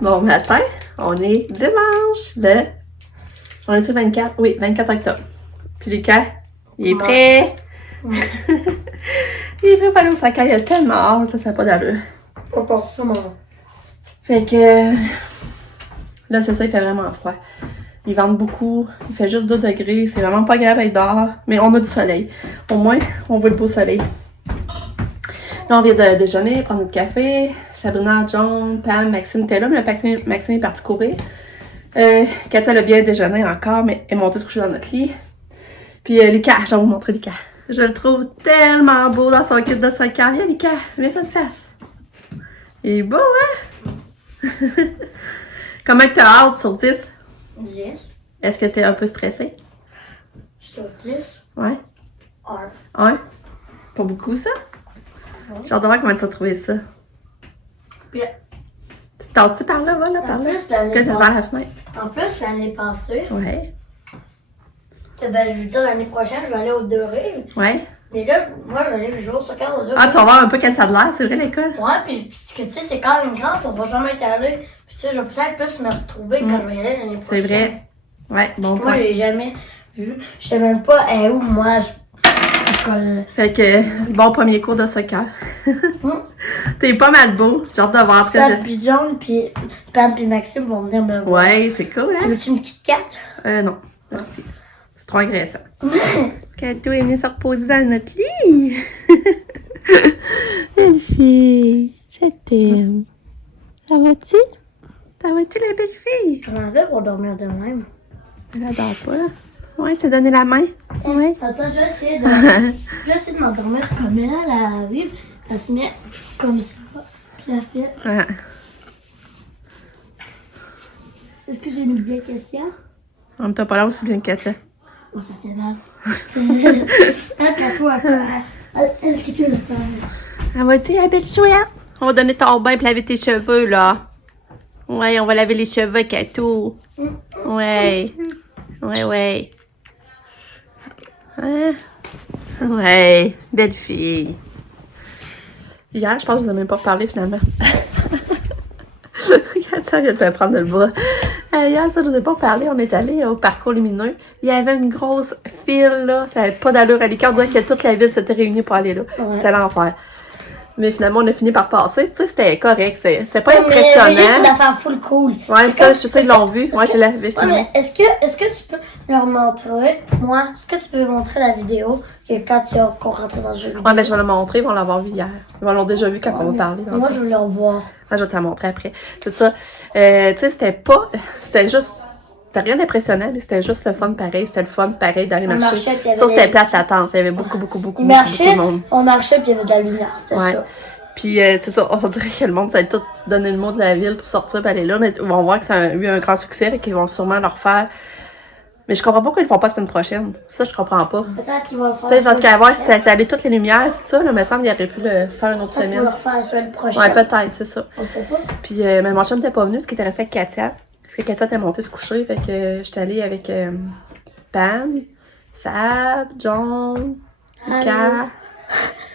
Bon matin, on est dimanche, on est le 24, oui, 24 octobre. Puis Lucas, il est prêt. Il est prêt pour aller au soccer, il a tellement hâte, ça n'a pas d'allure. Pas ça, maman. Fait que, là c'est ça, il fait vraiment froid. Il vente beaucoup, il fait juste 2 degrés, c'est vraiment pas grave d'être dehors, mais on a du soleil. Au moins, on voit le beau soleil. Là, on vient de déjeuner, prendre notre café. Sabrina, John, Pam, Maxime étaient là, mais Maxime est parti courir. Katia, elle a bien déjeuné encore, mais elle est montée se coucher dans notre lit. Puis Lucas, je vais vous montrer Lucas. Je le trouve tellement beau dans son kit de soccer. Viens Lucas, mets ça de face. Il est beau, hein? Comment que t'as hâte sur 10? 10. Est-ce que t'es un peu stressé? Sur 10. Ouais. 1. Ouais? Pas beaucoup, ça? J'ai hâte de voir comment tu vas trouver ça. Puis, Tu tasses-tu par là, va, là, par là? Est-ce que t'es vers la fenêtre? en plus, l'année passée, Ouais. ben, je veux dire, l'année prochaine, je vais aller aux Deux Rives. Ouais. Mais là, moi, je vais aller jouer au soccer aux Deux Ah, Rives. tu vas voir un peu qu'est-ce que ça a de l'air, c'est vrai, l'école? Ouais, puis ce que tu sais, c'est quand même grand, on va jamais être allé. Puis tu sais, je vais peut-être plus me retrouver quand je vais y aller l'année C'est prochaine. vrai. Ouais, bon Moi, point. j'ai jamais vu. Je sais même pas où, moi, l'école. Fait que, bon premier cours de soccer. T'es pas mal beau. J'ai hâte de voir ce que Ça, je... puis John, puis Pam, puis Maxime vont venir me voir. Ouais, c'est cool, Tu hein? veux-tu une petite carte? Non. Merci. C'est trop agressant. Kato est venue se reposer dans notre lit. Belle fille, je t'aime. Ça va-tu? Ça va-tu, la belle fille? On en fait pour dormir de même. Elle adore pas, là. Ouais, tu as donné la main? Ouais. Attends, je vais essayer de m'endormir comme elle arrive. Elle se met comme ça. Puis elle fait. Ouais. Est-ce que j'ai mis bien Cassia? On ne t'a pas l'air aussi bien que Katia. Bon, ça fait mal. Elle, toi, elle, qui peut le faire. Ah, vas-y, la belle chouette. On va donner ton bain et laver tes cheveux, là. Ouais, on va laver les cheveux, Kato. Ouais. Ouais, ouais. Hein? Ouais, belle fille. Hier, je pense que je vous ai même pas parlé, finalement. Regarde ça, vient de me prendre le bras. Hier, ça, je vous ai pas parlé. On est allé au parcours lumineux. Il y avait une grosse file, là. Ça avait pas d'allure à l'écart. On dirait que toute la ville s'était réunie pour aller là. Ouais. C'était l'enfer. Mais finalement, on a fini par passer. Tu sais, c'était correct. C'était pas Mais impressionnant. juste une affaire full cool. Ouais, ça, je sais, ils l'ont vu. Ouais, je l'avais Ouais, filmé. mais est-ce que tu peux leur montrer, moi, est-ce que tu peux montrer la vidéo que quand tu as rentré dans le jeu vidéo? Ouais, ben, je vais le montrer. Ils vont l'avoir vu hier. Ils l'ont déjà vu quand on va parler. Moi, je veux le revoir. Ah, je vais te la montrer après. C'est ça. Tu sais, c'était juste. C'était rien d'impressionnant, mais c'était juste le fun pareil. C'était le fun pareil d'aller On marcher. marchait, puis il y avait Ça, c'était des- plate l'attente. Il y avait beaucoup Il marchait, de monde. on marchait, puis il y avait de la lumière, c'était Ouais. ça. Puis, c'est ça, on dirait que le monde s'est tout donné le mot de la ville pour sortir et aller là. Mais ils vont voir que ça a eu un grand succès et qu'ils vont sûrement le refaire. Mais je comprends pas pourquoi ils le font pas la semaine prochaine. Ça, je comprends pas. Peut-être qu'ils vont le faire. Peut-être dans le cas voir si ça allait toutes les lumières, tout ça, là, mais il me semble qu'il aurait pu le faire une autre Peut-être qu'ils vont le semaine. refaire la semaine prochaine. Ouais, peut-être, c'est ça. On sait pas. Puis, mais mon chum n'était pas venu parce qu'il était resté avec Katia. Parce que Katia était montée se coucher. Fait que j'étais allée avec Pam, Sab, John, Lucas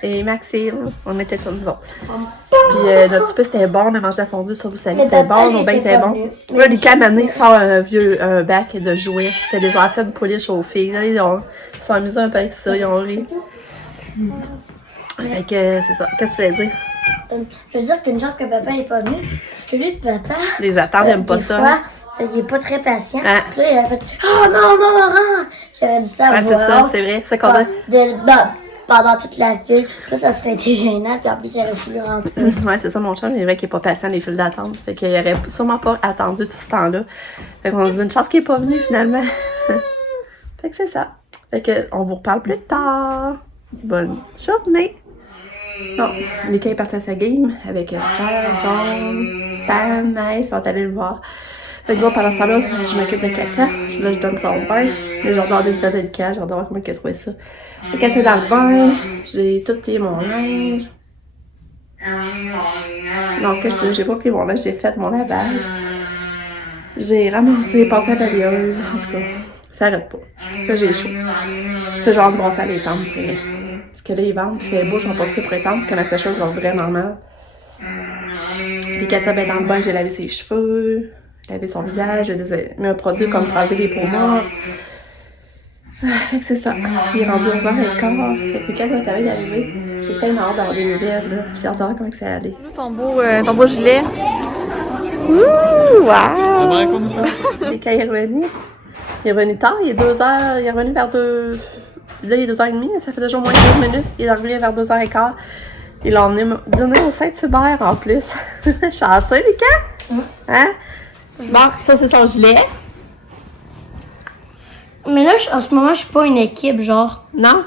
et Maxime. On était tous nous autres. Puis notre souper c'était bon, on a mangé de la fondue, ça vous savez, Mais c'était papa, bon, il nos bains était étaient pas bons. venu. Là, Lucas maintenant il sort un bac de jouets. C'est des anciennes poulies chauffées. Là, ils se sont amusés un peu avec ça, ils ont ri. Fait que c'est ça. Qu'est-ce que tu voulais dire? Je veux dire qu'une chance que papa n'est pas venu, parce que lui, papa, Les attentes, ils aiment pas des ça. fois, il est pas très patient. Ah. Puis là, il a fait « Oh non, non, rentre! » J'aurais dit ça à Ouais, c'est voix ça, haute. c'est vrai. C'est qu'on a. Pendant toute la file. Puis là, ça serait été gênant. Puis en plus, il aurait voulu rentrer. Ouais, c'est ça, mon chum, il est vrai qu'il est pas patient les files d'attente. Fait qu'il aurait sûrement pas attendu tout ce temps-là. Fait qu'on a dit une chance qu'il est pas venu finalement. Fait que c'est ça. Fait que on vous reparle plus tard. Bonne journée. Bon, Lucas est parti à sa game avec Sarah, John, Pam, Maïs, ils sont allés le voir. Fait que disons, pendant ce temps-là, je m'occupe de Katia. Là, je donne son bain. Mais j'adore des frais de Lucas, j'adore voir comment il a trouvé ça. Fait qu'elle est dans le bain, j'ai tout plié mon linge. Non, qu'est-ce que j'ai pas plié mon linge, j'ai fait mon lavage. J'ai ramassé, passé à la balayeuse. En tout cas, ça arrête pas. Là, j'ai chaud. Là, j'ai hâte de brosser à l'étendre, c'est vrai. Parce que là, il vente, il fait beau, je vais en profiter pour étendre parce que ma sécheuse va vraiment mal. Puis Katia, ben, dans le bain, j'ai lavé ses cheveux, j'ai lavé son visage, j'ai mis un produit comme pour enlever les peaux mortes. Fait que c'est ça. Il est rendu 11h15. Fait que quand le travail est arrivé, j'ai tellement hâte d'avoir des nouvelles, là. J'ai hâte de voir comment ça allait. Ton beau gilet. Ouh, wow! Et quand il est revenu tard, il est 2h, il est revenu vers 2... Là, il est 2h30, mais ça fait déjà au moins 15 minutes. Il est revenu vers 2h15. Il l'a emmené dîner au Saint-Hubert, en plus. Chanceux, Lucas? Hein? Bon, ça, c'est son gilet. Mais là, en ce moment, je suis pas une équipe, genre. Non?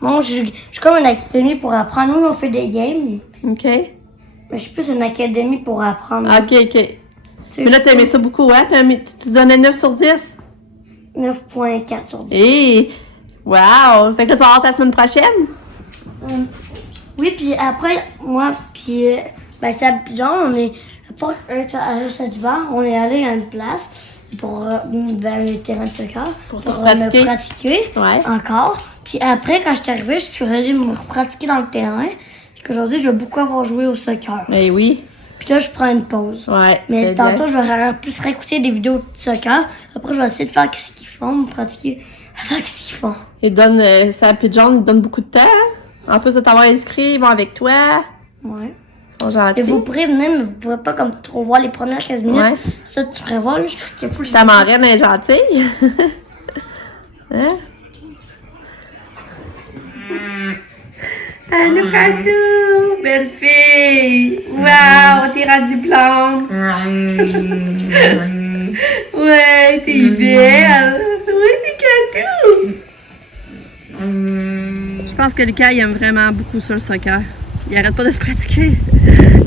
Moi, je suis comme une académie pour apprendre. Nous, on fait des games. OK. Mais je suis plus une académie pour apprendre. OK. Mais là, t'as aimé ça beaucoup, hein? Tu donnais 9 sur 10? 9.4 sur 10. Hé! Wow! Fait que là, tu vas voir ta semaine prochaine? Oui, puis après, moi, puis ben, genre, on est à Saint-Hubert, on est allé à une place pour le terrain de soccer pour me pratiquer encore. Puis après, quand je suis arrivée, je suis allée me pratiquer dans le terrain. Puis qu'aujourd'hui, je vais beaucoup avoir joué au soccer. Eh oui. Puis là, je prends une pause. Ouais. Mais tantôt, je vais plus réécouter des vidéos de soccer. Après, je vais essayer de faire ce qu'ils font, me pratiquer avec ce qu'ils font. Ils donnent, ça, puis John, ils donnent beaucoup de temps. En plus de t'avoir inscrit, ils vont avec toi. Ouais. Ils sont gentils. Et vous pourrez venir, mais vous pourrez pas comme trop voir les premières 15 minutes. Ouais. Ça, tu pourrais voir, là, je suis fou. Ta marraine est gentille. Hein? Allô, Patou! Belle fille! Wow! T'es rendue blonde! Ouais, t'es belle! Oui, c'est Katou! Je pense que Lucas, il aime vraiment beaucoup ça, le soccer. Il arrête pas de se pratiquer.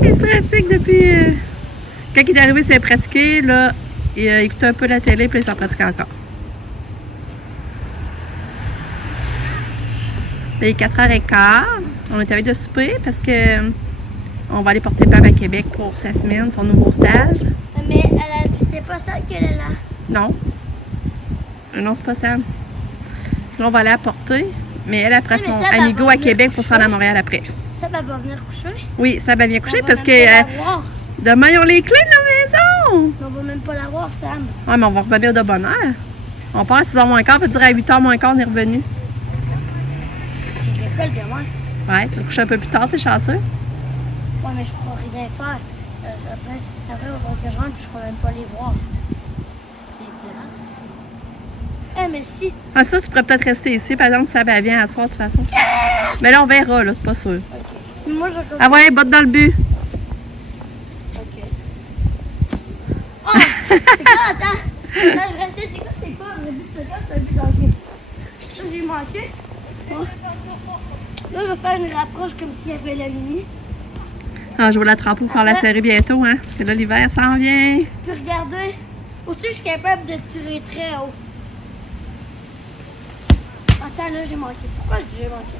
Il se pratique depuis... Quand il est arrivé, il s'est pratiqué. Là, il écoutait un peu la télé, puis il s'en pratique encore. Il est 4h15. On est avec de souper parce que on va aller porter Pam à Québec pour sa semaine, son nouveau stage. Mais c'est pas ça qu'elle est là. Non. Non, c'est pas ça. Là, on va aller la porter. Mais elle, après son amigo à Québec pour se rendre à Montréal après. Ça, elle va venir coucher? Oui, ça va bien coucher parce que demain, ils ont les clés de la maison. Mais on va même pas la voir, Sam. Ouais, mais on va revenir de bonne heure. On part à 6h moins quart, ça veut dire à 8h moins quart, on est revenu. J'ai l'école demain. Ouais, tu vas te coucher un peu plus tard, t'es chanceux. Ouais, mais je pourrais rien faire. Après, il va falloir que je rentre puis je pourrais même pas les voir. C'est pirate. Mais si. Ah, ça, tu pourrais peut-être rester ici. Par exemple, si ça vient à soir, de toute façon. Yes! Mais là, on verra, là, c'est pas sûr. Ok. Mais moi, je vais ah ouais, botte dans le but. Ok. Oh! C'est quoi, attends? Attends, je restais, c'est quoi? Le but de ça, c'est un but d'hockey. Ça, j'ai manqué. Oh. Là, je vais faire une rapproche comme s'il y avait la nuit. Ah, je vais l'attraper pour faire la série bientôt, hein. Parce que là, l'hiver s'en vient. Puis regardez. Aussi, je suis capable de tirer très haut. Attends, là, j'ai manqué. Pourquoi j'ai manqué?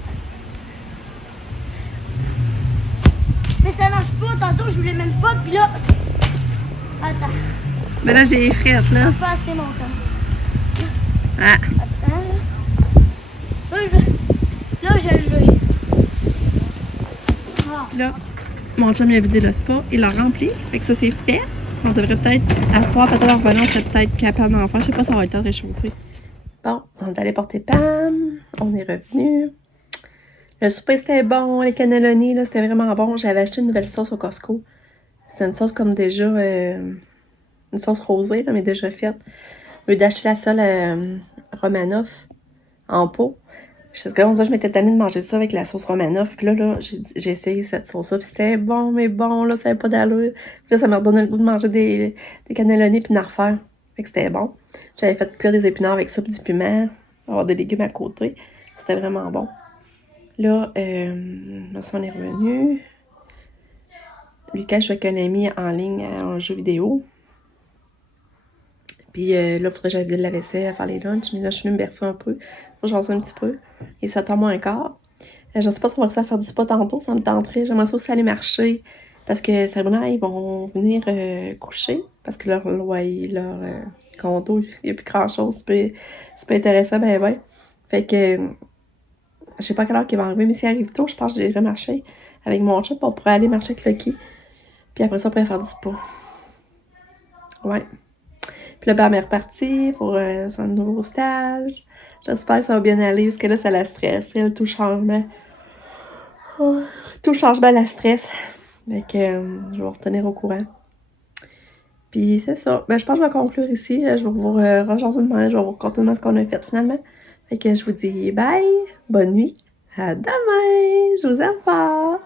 Mais ça marche pas. Tantôt, je voulais même pas. Puis là... Attends. Mais là, j'ai les frettes, là. Pas assez mon temps. Ah. Attends, là. Là, je l'ai. Ah. Là, mon chum il a vidé le spa. Il l'a rempli. Fait que ça, c'est fait. On devrait peut-être, à soir, peut-être en revenant, on serait peut-être capable d'en faire. Je sais pas si ça va être le temps de réchauffer. Bon, on est allé porter Pam. On est revenu. Le souper, c'était bon. Les cannelloni, là, c'était vraiment bon. J'avais acheté une nouvelle sauce au Costco. C'était une sauce comme déjà... une sauce rosée, là, mais déjà faite. Au lieu d'acheter la seule Romanoff en pot. Je m'étais tannée de manger ça avec la sauce Romanoff. Puis là j'ai essayé cette sauce-là. Puis c'était bon, mais bon, là, ça n'avait pas d'allure. Puis là, ça m'a redonné le goût de manger des cannelloni puis d'en refaire. Fait que c'était bon. J'avais fait cuire des épinards avec ça, puis du piment. Avoir des légumes à côté. C'était vraiment bon. Là, on est revenu. Lucas joue avec un ami en ligne en jeu vidéo. Puis là, il faudrait que j'aille vider la vaisselle à faire les lunchs. Mais là, je suis venue me bercer un peu. Faut que j'en sois un petit peu. Et ça tombe moins quart. Je sais pas si on va réussir à faire du spa tantôt. Ça me tenterait. J'aimerais ça aussi aller marcher. Parce que Sabrina, ils vont venir coucher. Parce que leur loyer, leur condo, il n'y a plus grand-chose. C'est pas intéressant, ben. Fait que je sais pas à quelle heure qu'ils vont arriver. Mais s'ils arrivent tôt, je pense que j'irai marcher avec mon chat pour aller marcher avec Lucky. Puis après ça, on pourrait faire du spa. Ouais. Puis là, ben, elle est repartie pour son nouveau stage. J'espère que ça va bien aller, parce que là, ça la stresse. Elle, tout changement. Oh, tout changement la stresse. Fait que je vais vous retenir au courant. Puis c'est ça. Ben, je pense que je vais conclure ici. Je vais vous rejoindre demain. Je vais vous raconter ce qu'on a fait finalement. Fait que je vous dis bye, bonne nuit, à demain. Je vous aime fort.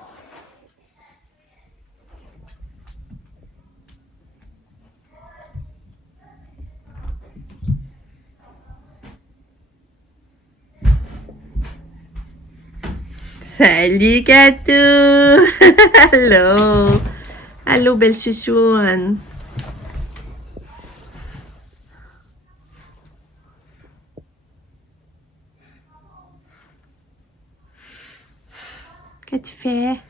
Salut Katou! Allô! Allô, belle chouchoune! Qu'est-ce que tu fais?